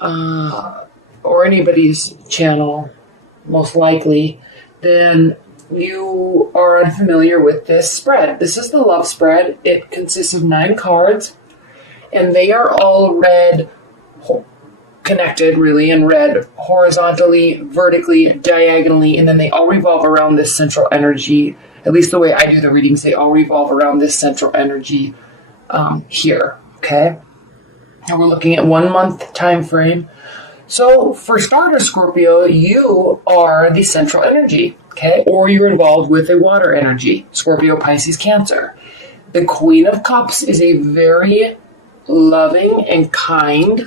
or anybody's channel, most likely, then you are unfamiliar with this spread. This is the love spread. It consists of 9 cards, and they are all read connected, really, and read horizontally, vertically, diagonally, and then they all revolve around this central energy. At least the way I do the readings, they all revolve around this central energy here, okay? And we're looking at 1 month time frame. So for starters, Scorpio, you are the central energy, okay? Or you're involved with a water energy, Scorpio, Pisces, Cancer. The Queen of Cups is a very loving and kind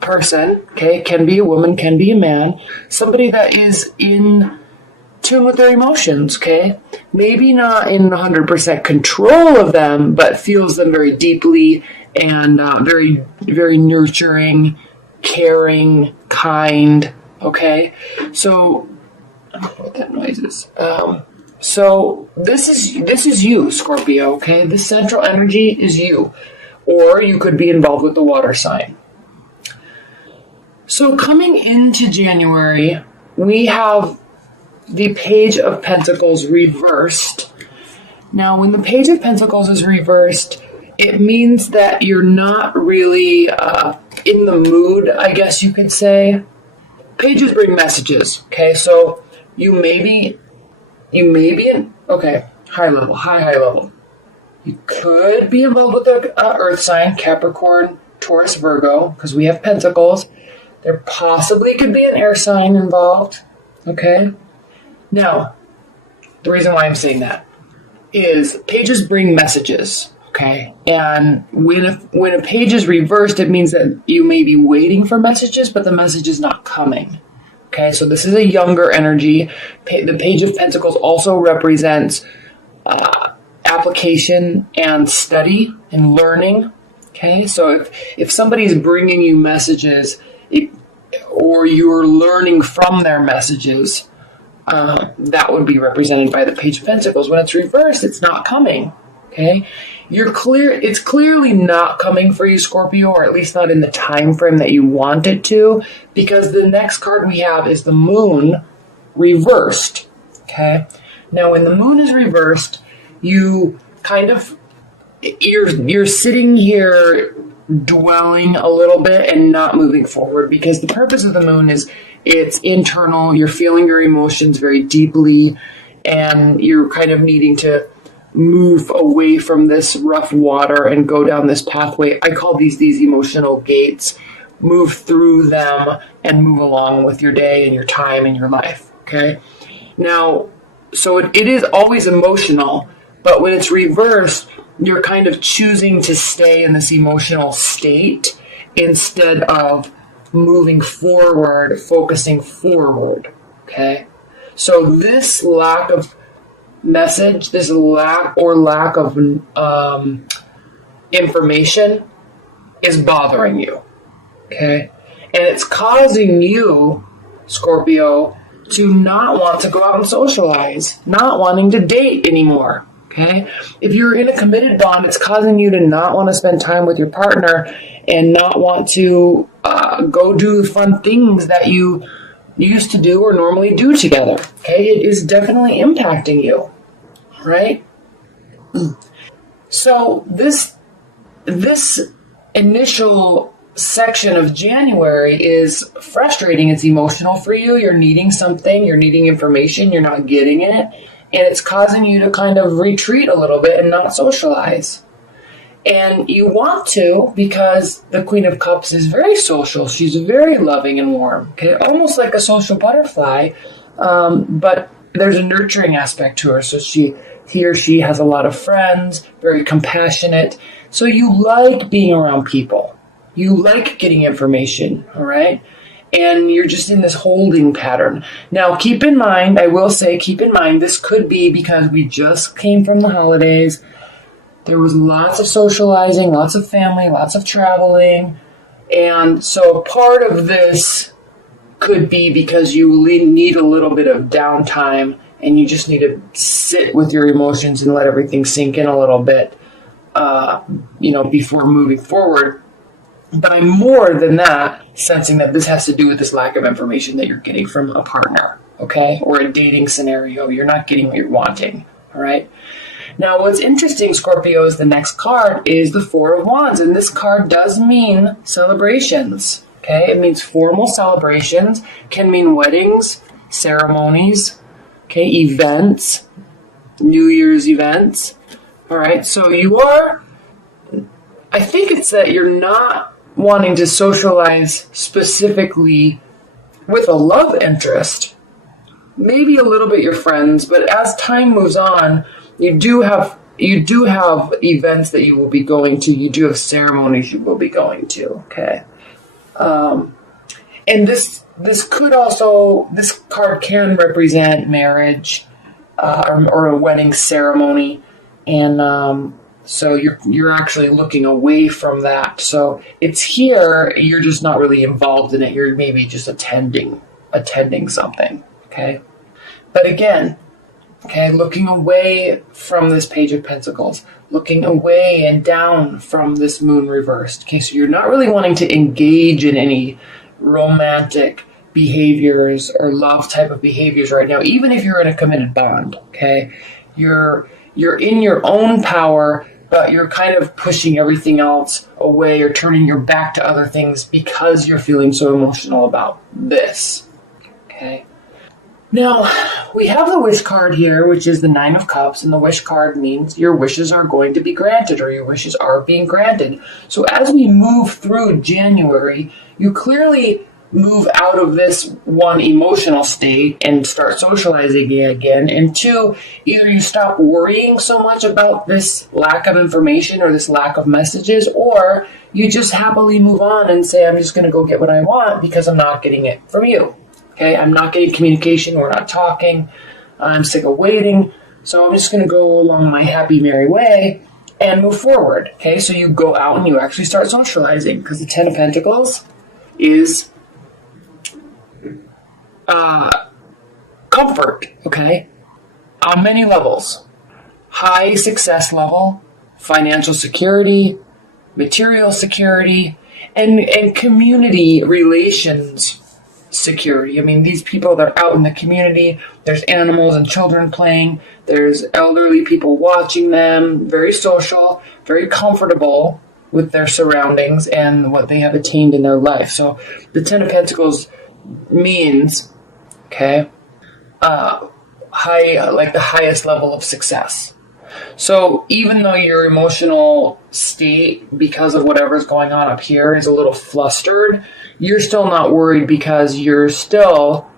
person, okay? Can be a woman, can be a man. Somebody that is in tune with their emotions, okay? Maybe not in 100% control of them, but feels them very deeply and very, very nurturing, caring, kind, okay? So, I don't know what that noise is. So this is you, Scorpio, okay? This central energy is you. Or you could be involved with the water sign. So coming into January, we have the Page of Pentacles reversed. Now, when the Page of Pentacles is reversed, it means that you're not really in the mood, I guess you could say. Pages bring messages, okay? So you may be in, okay, high level. You could be involved with the earth sign, Capricorn, Taurus, Virgo, because we have pentacles. There possibly could be an air sign involved, okay? Now, the reason why I'm saying that is pages bring messages, okay? And when a page is reversed, it means that you may be waiting for messages, but the message is not coming, okay? So this is a younger energy. The Page of Pentacles also represents application and study and learning, okay? So if somebody's bringing you messages or you're learning from their messages, that would be represented by the Page of Pentacles. When it's reversed, it's not coming, okay? It's clearly not coming for you, Scorpio, or at least not in the time frame that you want it to, because the next card we have is the Moon reversed, okay? Now, when the Moon is reversed, you kind of, you're sitting here dwelling a little bit and not moving forward, because the purpose of the Moon is it's internal. You're feeling your emotions very deeply, and you're kind of needing to move away from this rough water and go down this pathway. I call these emotional gates. Move through them and move along with your day and your time and your life, okay? Now, so it is always emotional, but when it's reversed, you're kind of choosing to stay in this emotional state instead of moving forward, focusing forward, okay? So this lack of message, this lack of information is bothering you, okay? And it's causing you, Scorpio, to not want to go out and socialize, not wanting to date anymore, okay? If you're in a committed bond, it's causing you to not want to spend time with your partner and not want to go do fun things that you used to do or normally do together, okay? It is definitely impacting you, right? So this initial section of January is frustrating. It's emotional for you. You're needing something. You're needing information. You're not getting it. And it's causing you to kind of retreat a little bit and not socialize. And you want to, because the Queen of Cups is very social. She's very loving and warm, okay? Almost like a social butterfly, but there's a nurturing aspect to her. So he or she has a lot of friends, very compassionate. So you like being around people. You like getting information, all right? And you're just in this holding pattern. Now, keep in mind, this could be because we just came from the holidays. There was lots of socializing, lots of family, lots of traveling. And so part of this could be because you need a little bit of downtime and you just need to sit with your emotions and let everything sink in a little bit, before moving forward. But I'm more than that, sensing that this has to do with this lack of information that you're getting from a partner, okay? Or a dating scenario. You're not getting what you're wanting, all right? Now, what's interesting, Scorpio, is the next card is the Four of Wands. And this card does mean celebrations, okay? It means formal celebrations, can mean weddings, ceremonies, okay, events, New Year's events, all right? So I think it's that you're not wanting to socialize specifically with a love interest. Maybe a little bit your friends, but as time moves on, you do have events that you will be going to. You do have ceremonies you will be going to. Okay, and this card can represent marriage or a wedding ceremony, and so you're actually looking away from that. So it's here. You're just not really involved in it. You're maybe just attending something. Okay, but again. Okay, looking away from this Page of Pentacles, looking away and down from this Moon reversed. Okay, so you're not really wanting to engage in any romantic behaviors or love type of behaviors right now, even if you're in a committed bond. Okay, you're in your own power, but you're kind of pushing everything else away or turning your back to other things because you're feeling so emotional about this. Okay. Now, we have the wish card here, which is the Nine of Cups, and the wish card means your wishes are going to be granted, or your wishes are being granted. So as we move through January, you clearly move out of this one emotional state and start socializing again, and two, either you stop worrying so much about this lack of information or this lack of messages, or you just happily move on and say, I'm just going to go get what I want because I'm not getting it from you. Okay, I'm not getting communication, we're not talking, I'm sick of waiting, so I'm just going to go along my happy, merry way and move forward. Okay, so you go out and you actually start socializing, because the Ten of Pentacles is comfort, okay, on many levels. High success level, financial security, material security, and community relations security. I mean, these people that are out in the community, there's animals and children playing, there's elderly people watching them, very social, very comfortable with their surroundings and what they have attained in their life. So the Ten of Pentacles means, okay, high, like the highest level of success. So even though your emotional state, because of whatever's going on up here, is a little flustered, you're still not worried because you're still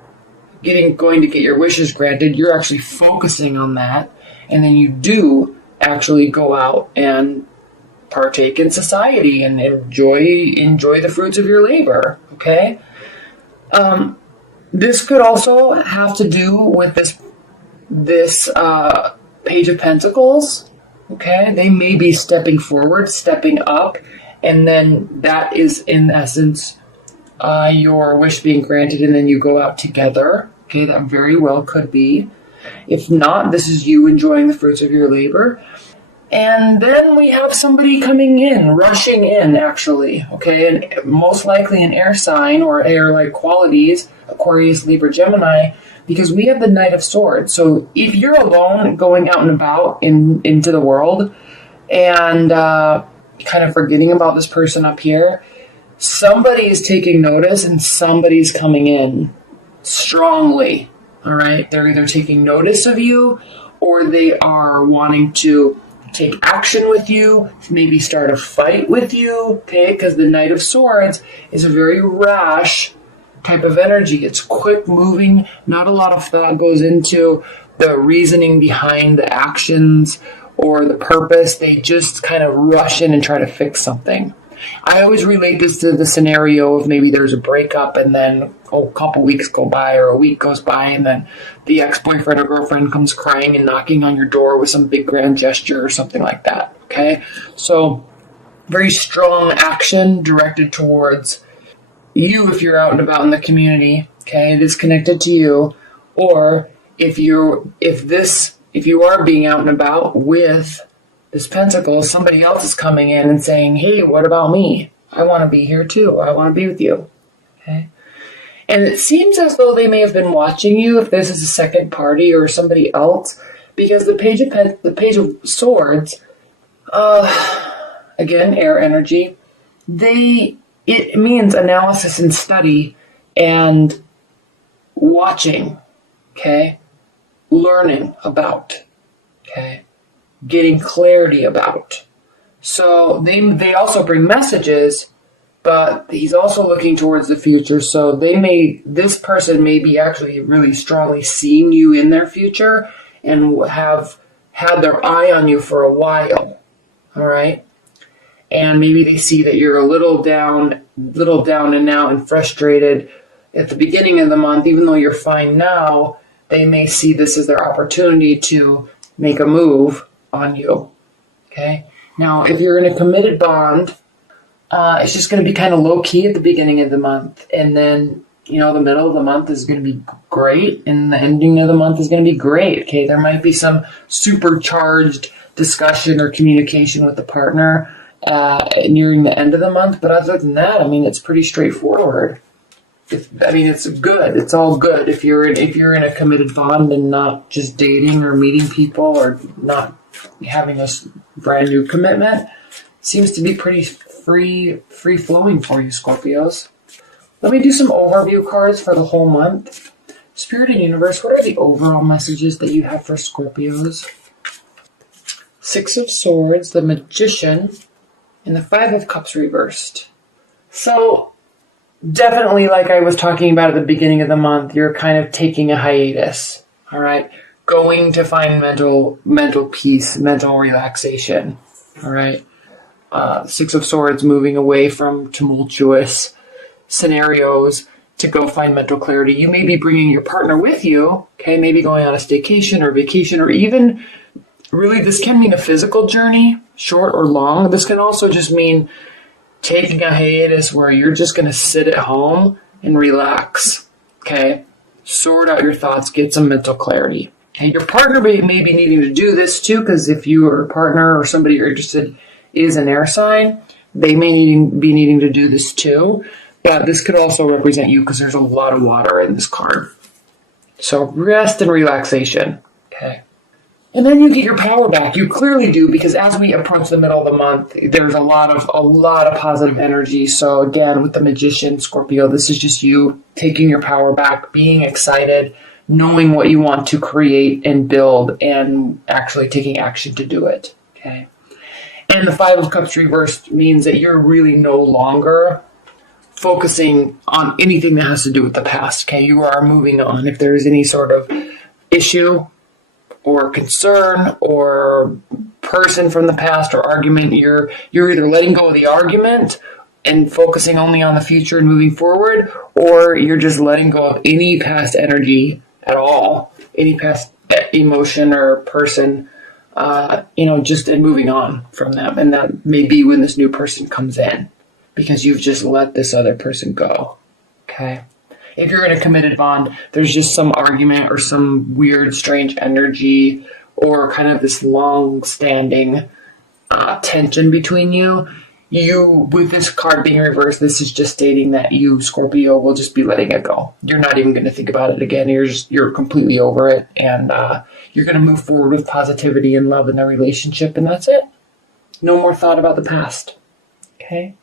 going to get your wishes granted. You're actually focusing on that, and then you do actually go out and partake in society and enjoy the fruits of your labor. Okay. This could also have to do with this Page of Pentacles. Okay, they may be stepping forward, stepping up, and then that is in essence your wish being granted, and then you go out together. Okay, that very well could be. If not, this is you enjoying the fruits of your labor. And then we have somebody coming in, rushing in, actually. Okay, and most likely an air sign or air-like qualities, Aquarius, Libra, Gemini, because we have the Knight of Swords. So if you're alone going out and about into the world and kind of forgetting about this person up here, somebody is taking notice and somebody's coming in strongly. All right, they're either taking notice of you or they are wanting to take action with you, maybe start a fight with you, okay? Because the Knight of Swords is a very rash type of energy. It's quick moving, not a lot of thought goes into the reasoning behind the actions or the purpose. They just kind of rush in and try to fix something. I always relate this to the scenario of maybe there's a breakup and then a couple weeks go by or a week goes by and then the ex-boyfriend or girlfriend comes crying and knocking on your door with some big grand gesture or something like that, okay? So very strong action directed towards you if you're out and about in the community, okay? It is connected to you. Or if you are being out and about with this Pentacle, somebody else is coming in and saying, hey, what about me? I want to be here too. I want to be with you. Okay. And it seems as though they may have been watching you if this is a second party or somebody else, because the Page of Swords, again, air energy, it means analysis and study and watching, okay, learning about, okay, getting clarity about. So they also bring messages, but he's also looking towards the future. So this person may be actually really strongly seeing you in their future and have had their eye on you for a while. All right. And maybe they see that you're a little down and out and frustrated at the beginning of the month, even though you're fine now. They may see this as their opportunity to make a move on you. Okay. Now, if you're in a committed bond, it's just going to be kind of low key at the beginning of the month. And then, the middle of the month is going to be great. And the ending of the month is going to be great. Okay. There might be some supercharged discussion or communication with the partner nearing the end of the month. But other than that, it's pretty straightforward. It's good. It's all good if you're in a committed bond and not just dating or meeting people or not having a brand new commitment. Seems to be pretty free flowing for you, Scorpios. Let me do some overview cards for the whole month. Spirit and Universe, what are the overall messages that you have for Scorpios? Six of Swords, the Magician, and the Five of Cups reversed. So, definitely, like I was talking about at the beginning of the month, you're kind of taking a hiatus, all right? Going to find mental peace, mental relaxation, all right? Six of Swords, moving away from tumultuous scenarios to go find mental clarity. You may be bringing your partner with you, okay? Maybe going on a staycation or vacation, or even, really, this can mean a physical journey, short or long. This can also just mean taking a hiatus where you're just going to sit at home and relax, okay? Sort out your thoughts, get some mental clarity. And your partner may be needing to do this too, because if your partner or somebody you're interested is an air sign, they may be needing to do this too. But this could also represent you because there's a lot of water in this card. So rest and relaxation, okay? And then you get your power back. You clearly do, because as we approach the middle of the month, there's a lot of positive energy. So again, with the Magician, Scorpio, this is just you taking your power back, being excited, knowing what you want to create and build, and actually taking action to do it. Okay. And the Five of Cups reversed means that you're really no longer focusing on anything that has to do with the past. Okay. You are moving on. If there is any sort of issue or concern or person from the past or argument, you're either letting go of the argument and focusing only on the future and moving forward, or you're just letting go of any past energy at all, any past emotion or person, just and moving on from them. And that may be when this new person comes in, because you've just let this other person go. Okay. If you're in a committed bond, there's just some argument or some weird, strange energy or kind of this long-standing tension between you. With this card being reversed, this is just stating that you, Scorpio, will just be letting it go. You're not even going to think about it again. You're completely over it, and you're going to move forward with positivity and love in the relationship, and that's it. No more thought about the past. Okay?